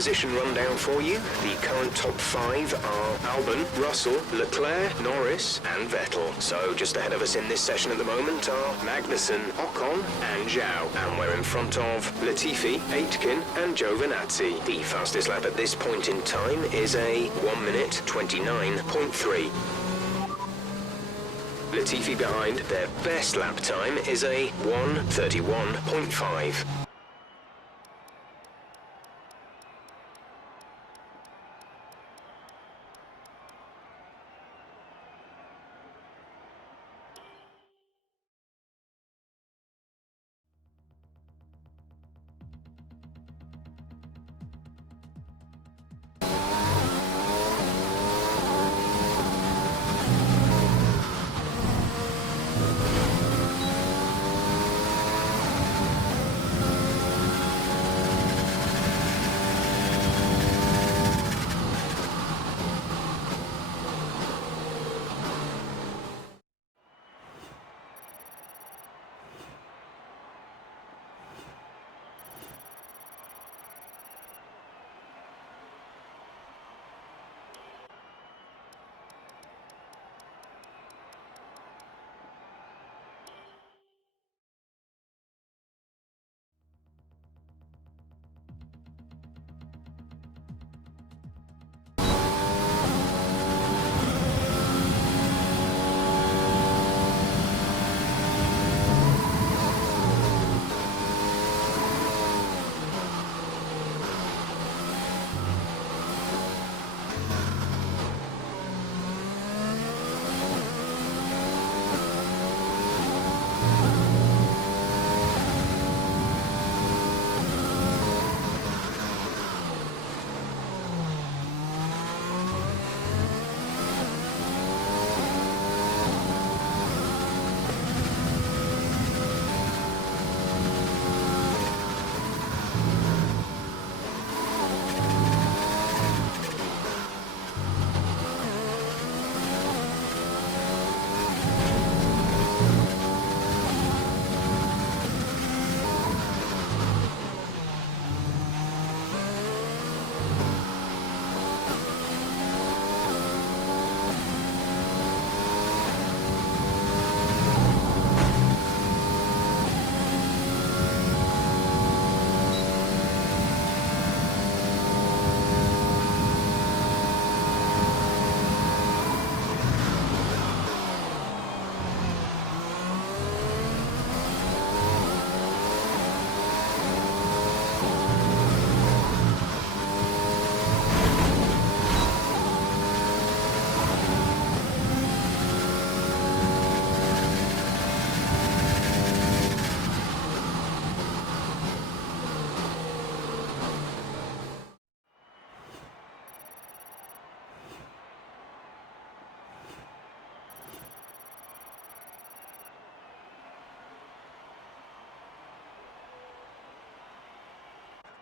position rundown for you. The current top 5 are Albon, Russell, Leclerc, Norris and Vettel. So just ahead of us in this session at the moment are Magnussen, Ocon and Zhou. And we're in front of Latifi, Aitken and Giovinazzi. The fastest lap at this point in time is a 1 minute 29.3. Latifi behind, their best lap time is a 1:31.5.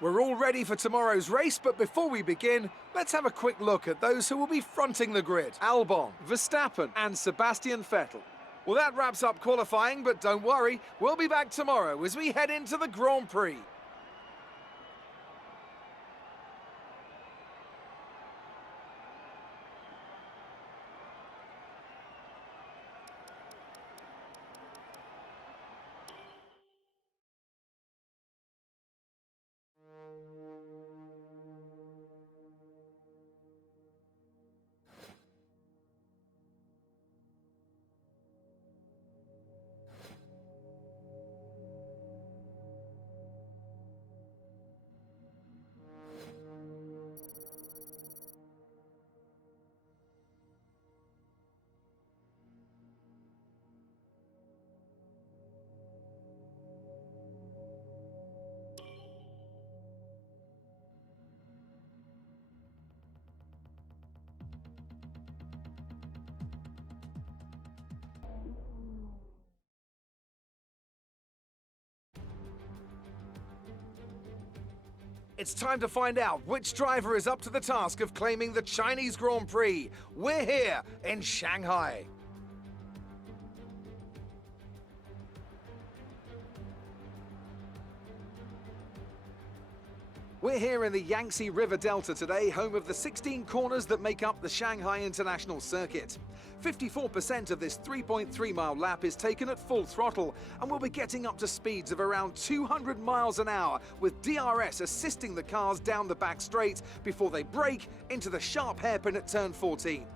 We're all ready for tomorrow's race, but before we begin, let's have a quick look at those who will be fronting the grid. Albon, Verstappen and Sebastian Vettel. Well, that wraps up qualifying, but don't worry, we'll be back tomorrow as we head into the Grand Prix. It's time to find out which driver is up to the task of claiming the Chinese Grand Prix. We're here in Shanghai. We're here in the Yangtze River Delta today, home of the 16 corners that make up the Shanghai International Circuit. 54% of this 3.3-mile lap is taken at full throttle, and we'll be getting up to speeds of around 200 miles an hour, with DRS assisting the cars down the back straight before they brake into the sharp hairpin at turn 14.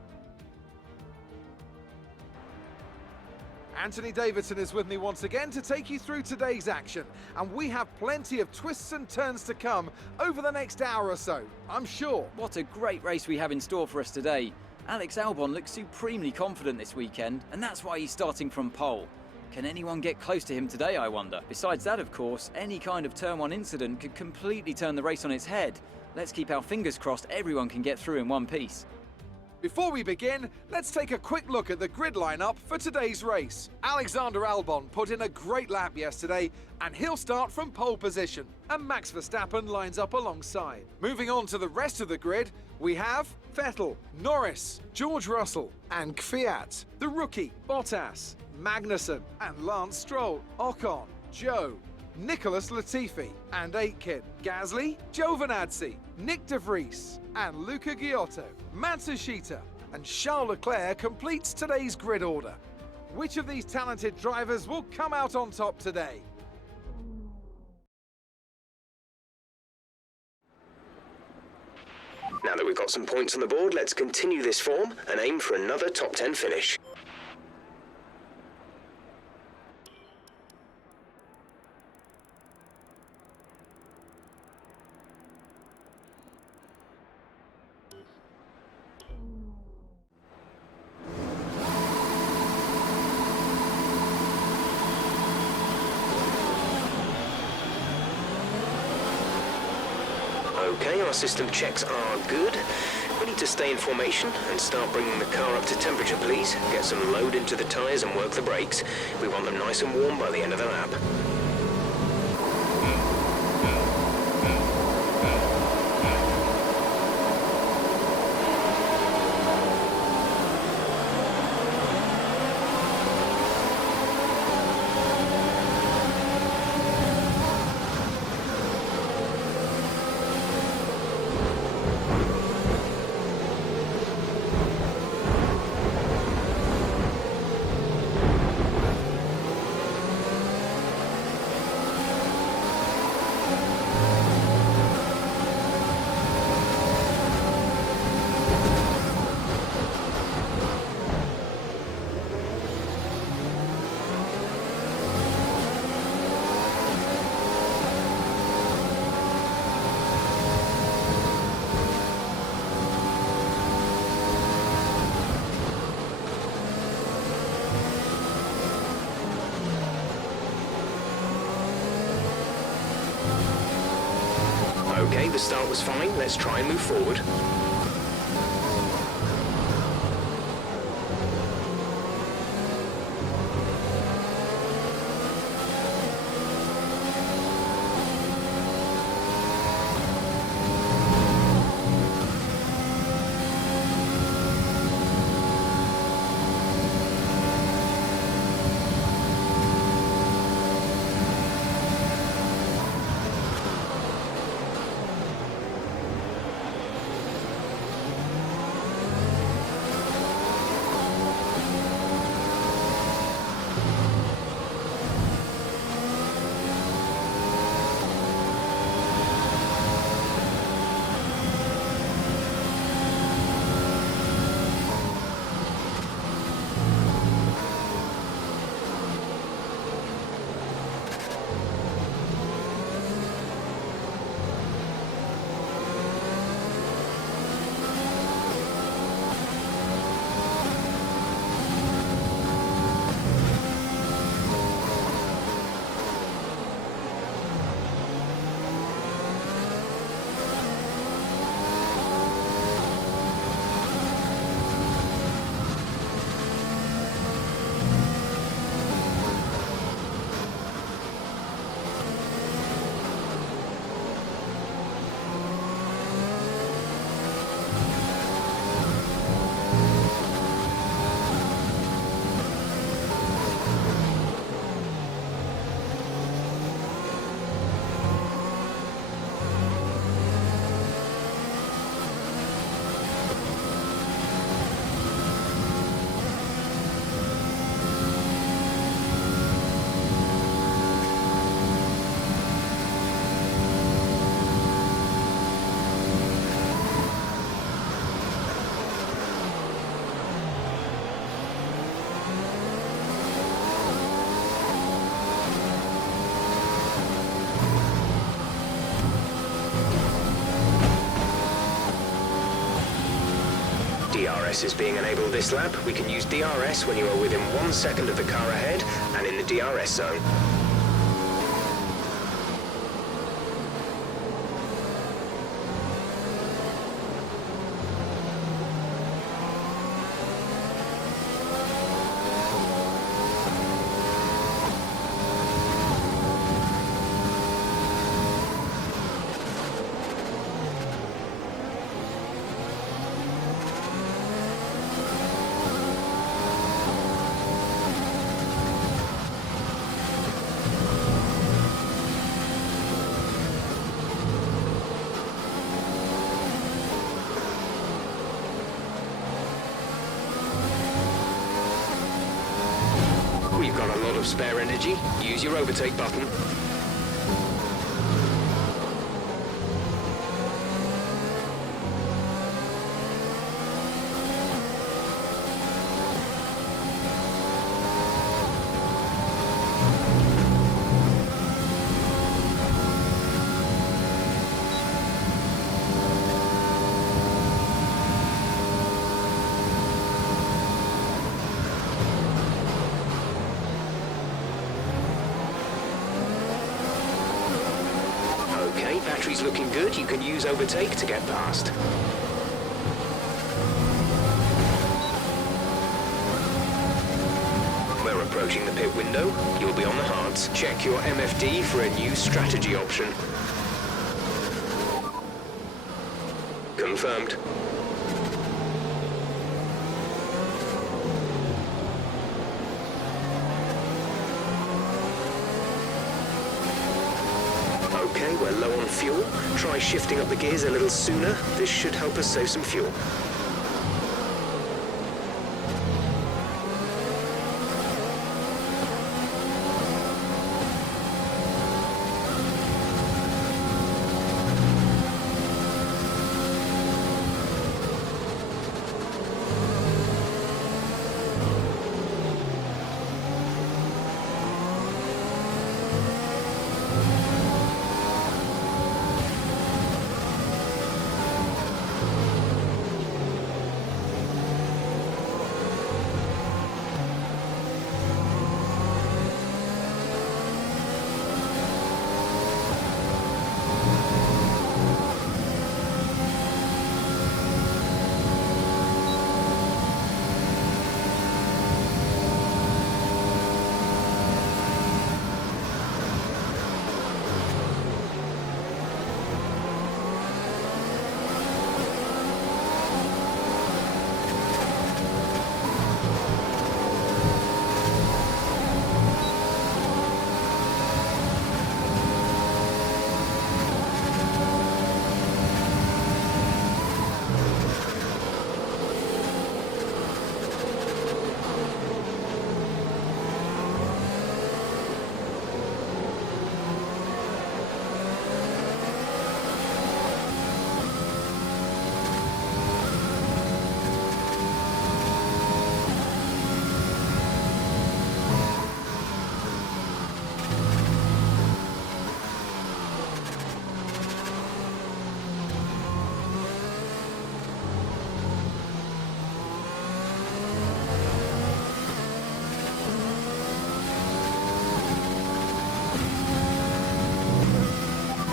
Anthony Davidson is with me once again to take you through today's action, and we have plenty of twists and turns to come over the next hour or so, I'm sure. What a great race we have in store for us today. Alex Albon looks supremely confident this weekend, and that's why he's starting from pole. Can anyone get close to him today, I wonder? Besides that, of course, any kind of Turn 1 incident could completely turn the race on its head. Let's keep our fingers crossed everyone can get through in one piece. Before we begin, let's take a quick look at the grid lineup for today's race. Alexander Albon put in a great lap yesterday, and he'll start from pole position, and Max Verstappen lines up alongside. Moving on to the rest of the grid, we have Vettel, Norris, George Russell, and Kvyat, the rookie, Bottas, Magnussen, and Lance Stroll, Ocon, Joe, Nicholas Latifi, and Aitken, Gasly, Giovinazzi, Nick De Vries, and Luca Giotto, Matsushita, and Charles Leclerc completes today's grid order. Which of these talented drivers will come out on top today? Now that we've got some points on the board, let's continue this form and aim for another top 10 finish. Okay, our system checks are good. We need to stay in formation and start bringing the car up to temperature, please. Get some load into the tyres and work the brakes. We want them nice and warm by the end of the lap. Okay, the start was fine. Let's try and move forward. DRS is being enabled this lap. We can use DRS when you are within 1 second of the car ahead and in the DRS zone. We've got a lot of spare energy. Use your overtake button. Okay, battery's looking good. You can use overtake to get past. We're approaching the pit window. You'll be on the hards. Check your MFD for a new strategy option. Confirmed. Okay, we're low on fuel. Try shifting up the gears a little sooner. This should help us save some fuel.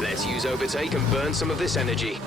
Let's use overtake and burn some of this energy.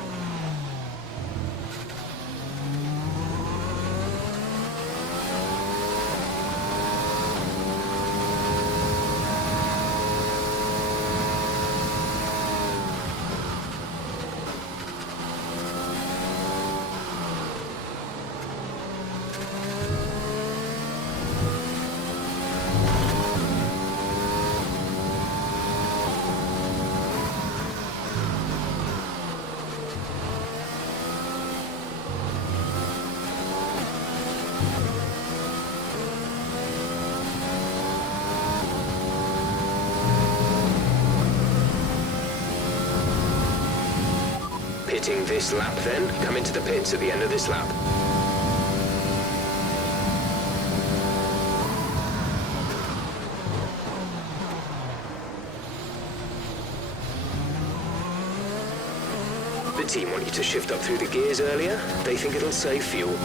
Pitting this lap then, come into the pits at the end of this lap. The team want you to shift up through the gears earlier. They think it'll save fuel.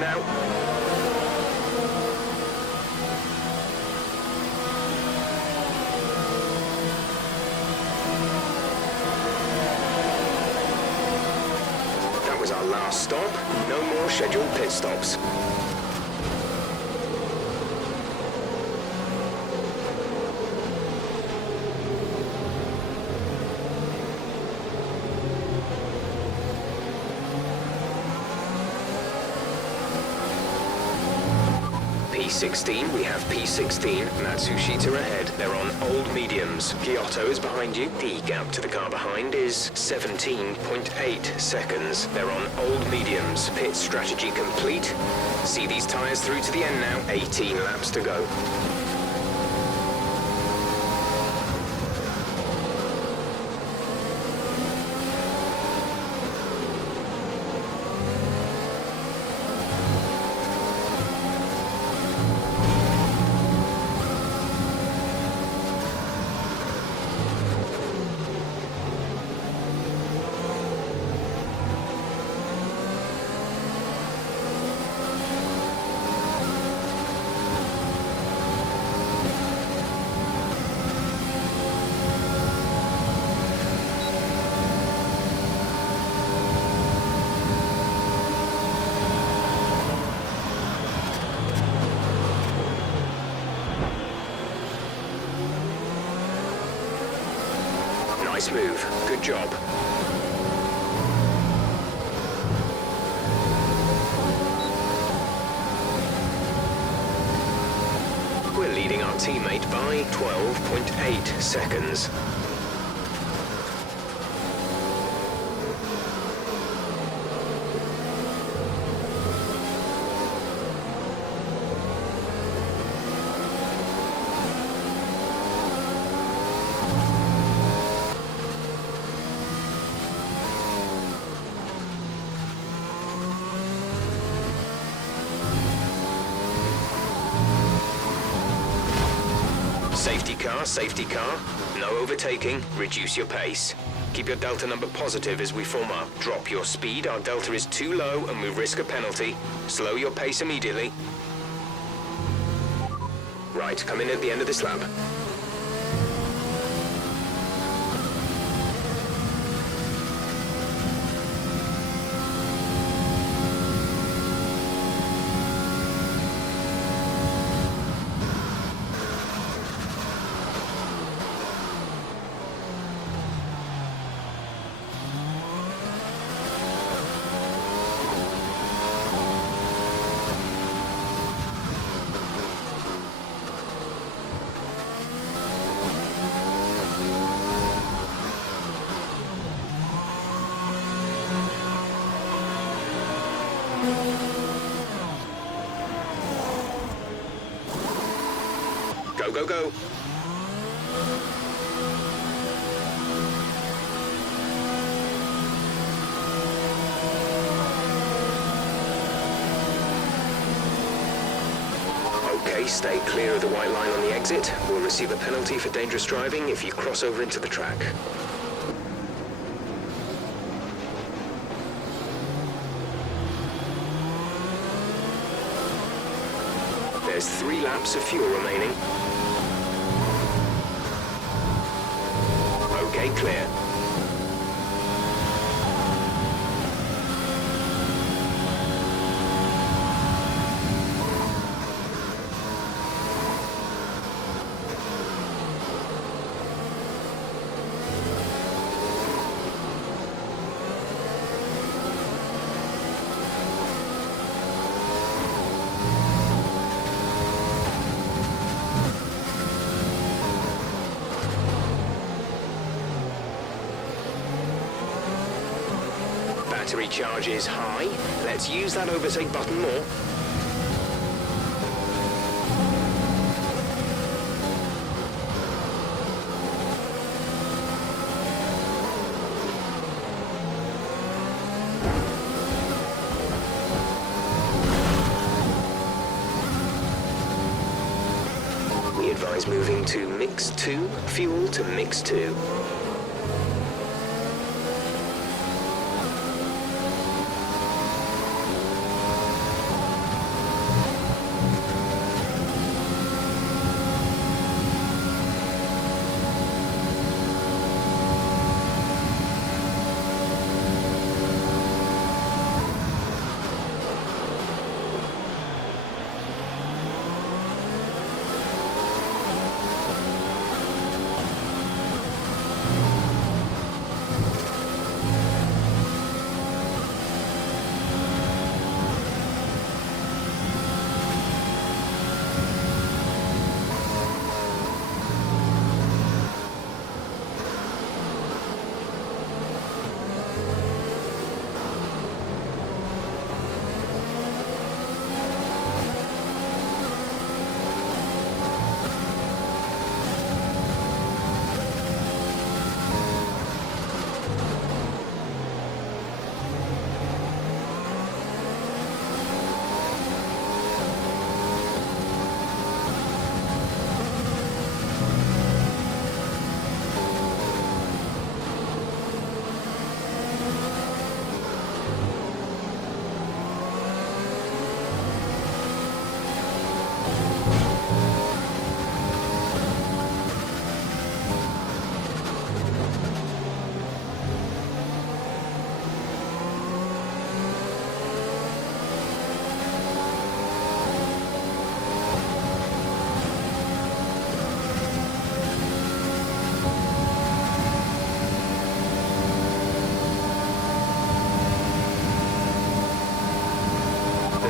now. That was our last stop. No more scheduled pit stops. P16, we have P16, Matsushita ahead. They're on old mediums. Kyoto is behind you. The gap to the car behind is 17.8 seconds. They're on old mediums. Pit strategy complete. See these tyres through to the end now. 18 laps to go. Nice move. Good job. We're leading our teammate by 12.8 seconds. Safety car. No overtaking. Reduce your pace. Keep your delta number positive as we form up. Drop your speed. Our delta is too low and we risk a penalty. Slow your pace immediately. Right, come in at the end of this lap. Go, go, go. Okay, stay clear of the white line on the exit. We'll receive a penalty for dangerous driving if you cross over into the track. There's 3 laps of fuel remaining. Okay, clear. Battery charge is high. Let's use that overtake button more. We advise moving to mix 2, fuel to mix 2.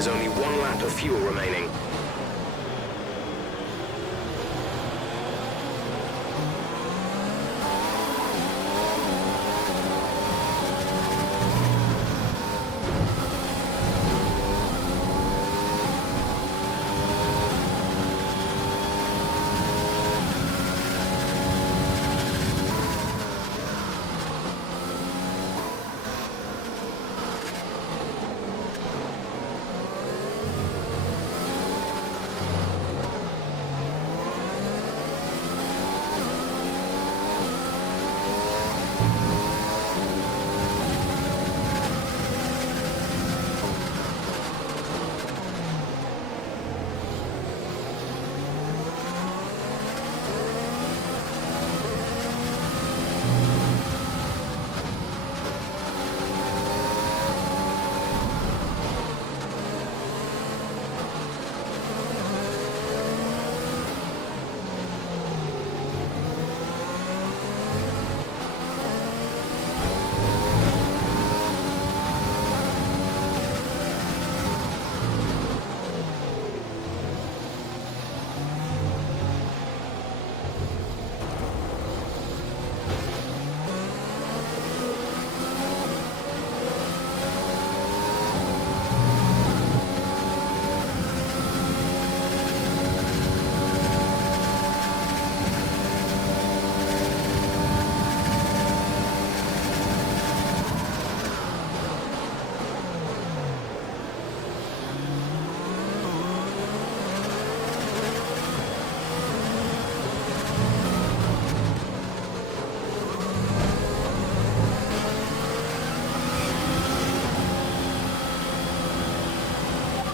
There's only 1 lap of fuel remaining.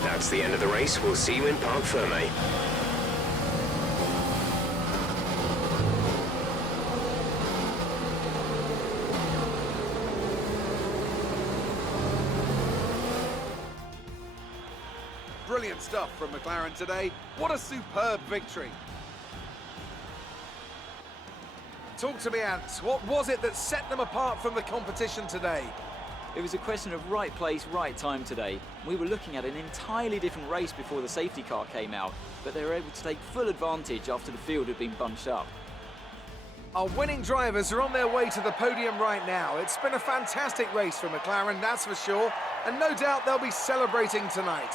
That's the end of the race. We'll see you in Parc Fermé. Brilliant stuff from McLaren today. What a superb victory. Talk to me, Ant. What was it that set them apart from the competition today? It was a question of right place, right time today. We were looking at an entirely different race before the safety car came out, but they were able to take full advantage after the field had been bunched up. Our winning drivers are on their way to the podium right now. It's been a fantastic race for McLaren, that's for sure, and no doubt they'll be celebrating tonight.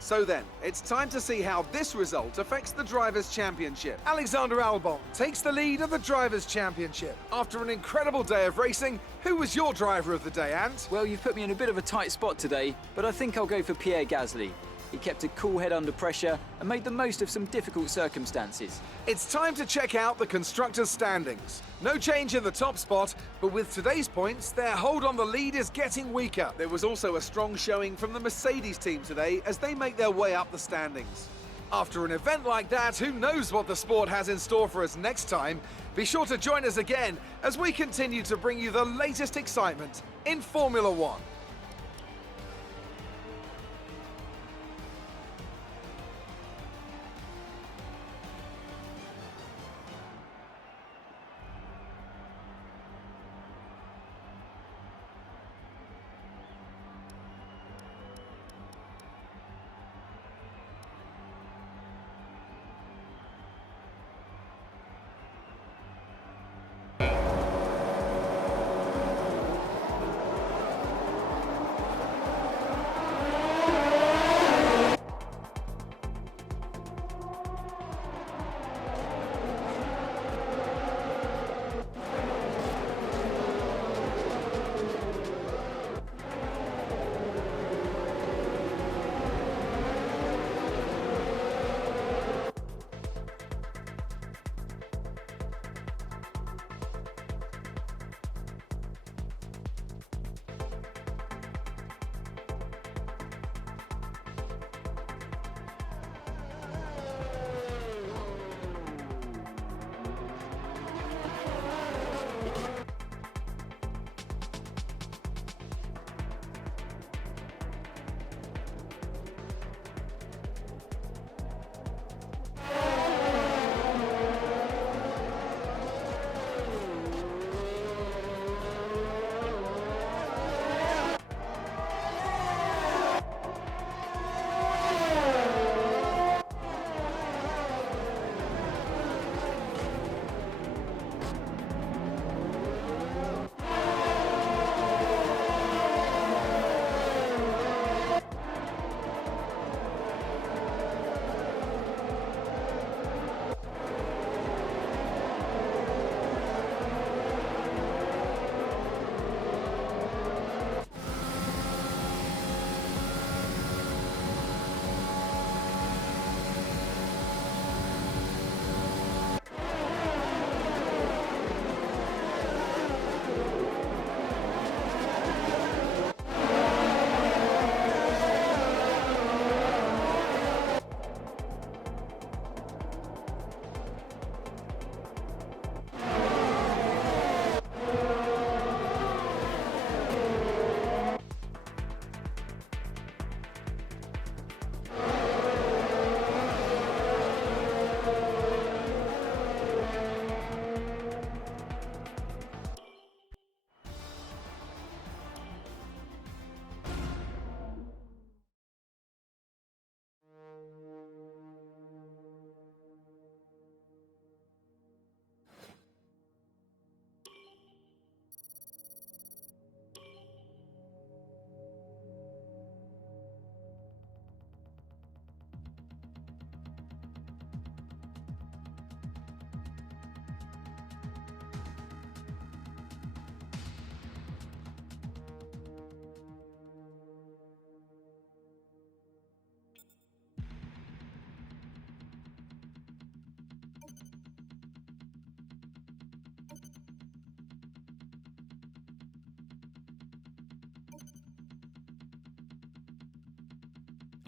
So then, it's time to see how this result affects the Drivers' Championship. Alexander Albon takes the lead of the Drivers' Championship. After an incredible day of racing, who was your driver of the day, Ant? Well, you've put me in a bit of a tight spot today, but I think I'll go for Pierre Gasly. He kept a cool head under pressure and made the most of some difficult circumstances. It's time to check out the Constructors' standings. No change in the top spot, but with today's points, their hold on the lead is getting weaker. There was also a strong showing from the Mercedes team today as they make their way up the standings. After an event like that, who knows what the sport has in store for us next time? Be sure to join us again as we continue to bring you the latest excitement in Formula One.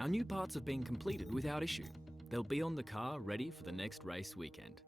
Our new parts have been completed without issue. They'll be on the car ready for the next race weekend.